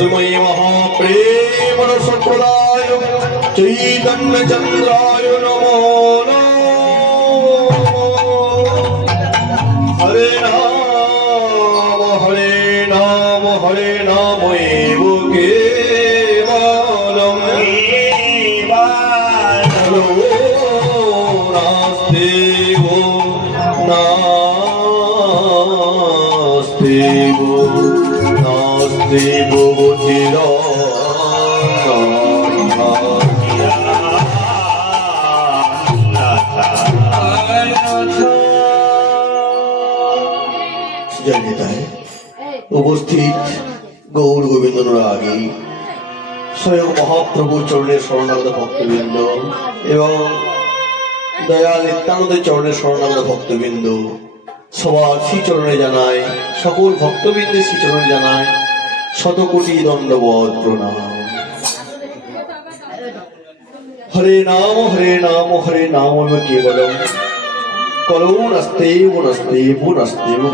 महाप्रेम रसप्रदाय चैतन्य चंद्राय नमो नमः। हरे नाम एव केवलम् नास्ति उपस्थित गौर गोविंद अनुरागी स्वयं महाप्रभु चरणे शरणागत भक्तबृंद एवं दयाल नित्यानंद चरणे शरणागत भक्तबृंद सबार श्रीचरणे जानाय सकल भक्तबृंदे श्रीचरणे जानाय शतकोटि दंडवत प्रणाम। हरे नाम केवलम कलौ नस्तेव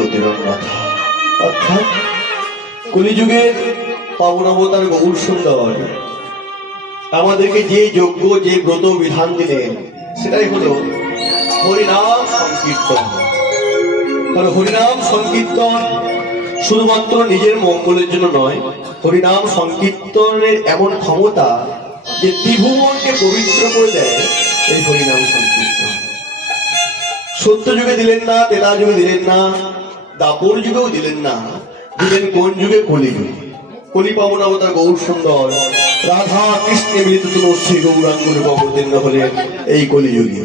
गतिरन्यथा। अर्थात कलिजुगेर पावन अवतार गौर सुंदर আমাদেরকে যে যজ্ঞ যে ব্রত বিধান দিলেন সেটাই হলো হরিনাম সংকীর্তন। আর হরিনাম সংকীর্তন শুধুমাত্র নিজের মঙ্গলের জন্য নয়, হরিনাম সংকীর্তনের এমন ক্ষমতা যে ত্রিভুবনকে পবিত্র করে দেয় এই হরিনাম সংকীর্তন। সত্য যুগে দিলেন না, তেলা যুগে দিলেন না, দাপর যুগেও দিলেন না, দিলেন কোন যুগে? কলিযুগে। কলি পাবন অবতার গৌর সুন্দর রাধা কৃষ্ণে মিলিত শ্রী গৌরাঙ্গুর অবতীর্ণ হলেন এই কলিযুগে।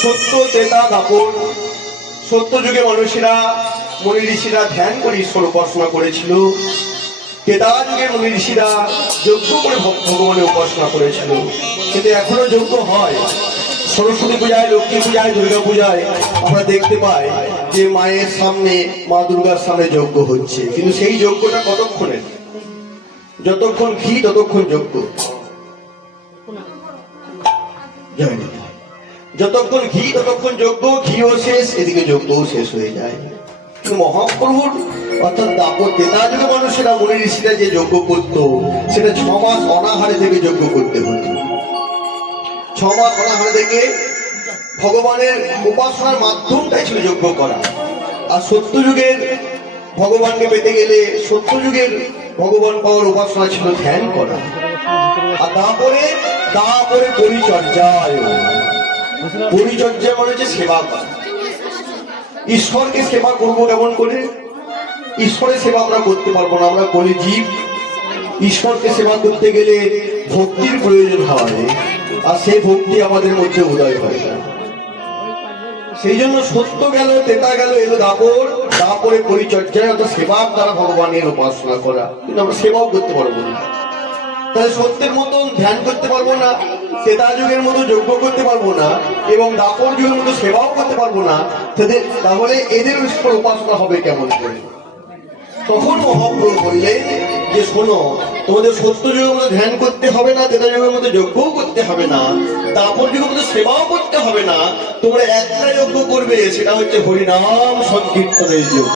সত্য তেতা দাপর, সত্য যুগে মানুষেরা মুনি ঋষিরা ধ্যান করে ঈশ্বর উপাসনা করেছিল, তেতা যুগে মুনি ঋষিরা যজ্ঞ করে ভগবানের উপাসনা করেছিল। কিন্তু এখনো যজ্ঞ হয়। সরস্বতী পূজায়, লক্ষ্মী পূজায়, দুর্গা পূজায় আমরা দেখতে পাই যে মায়ের সামনে, মা দুর্গার সামনে যজ্ঞ হচ্ছে। কিন্তু সেই যজ্ঞটা কতক্ষণের? যতক্ষণ ঘি ততক্ষণ যজ্ঞ, যতক্ষণ ঘি ততক্ষণ যজ্ঞ, ঘিও শেষ, এদিকে যজ্ঞও শেষ হয়ে যায়। কিন্তু মহাপ্রভুর অর্থাৎ দাপর তেতা যুগে মানুষেরা মুনি ঋষিরা যে যজ্ঞ করতো সেটা 6 মাস অনাহারে থেকে যজ্ঞ করতে হতো। 6 মাস অনাহারে থেকে ভগবানের উপাসনার মাধ্যমটাই ছিল যজ্ঞ করা। আর সত্যযুগের ভগবানকে পেতে গেলে সত্যযুগের ভগবান পাওয়ার উপাসনা ছিল ধ্যান করা। আর তারপরে পরিচর্যা মানে হচ্ছে সেবা করা। ঈশ্বরকে সেবা করবো কেমন করে? ঈশ্বরের সেবা আমরা করতে পারবো না, আমরা কলি জীব। ঈশ্বরকে সেবা করতে গেলে ভক্তির প্রয়োজন হয়, আর সেই ভক্তি আমাদের মধ্যে উদয় হয় না। সেই জন্য সত্য গেল, তেতা গেল, এলো দাপর। দাপরে পরিচর্যায় অর্থাৎ সেবার দ্বারা ভগবানের উপাসনা করা। কিন্তু আমরা সেবাও করতে পারবো না। তাহলে সত্যের মতন ধ্যান করতে পারবো না, তেতা যুগের মতো যজ্ঞ করতে পারবো না, এবং দাপর যুগের মতো সেবাও করতে পারবো না। তাহলে এদের ঈশ্বর উপাসনা হবে কেমন করে? তখন মহাপ্রভু বললেন যে শোনো, তোমাদের সত্য যুগের মতো ধ্যান করতে হবে না, তেতা যুগের মতো যজ্ঞও করতে হবে না, দাপর যুগের মতো সেবাও করতে হবে না। তোমরা একটা যজ্ঞ করবে, সেটা হচ্ছে হরিনাম সংকীর্তনের যজ্ঞ।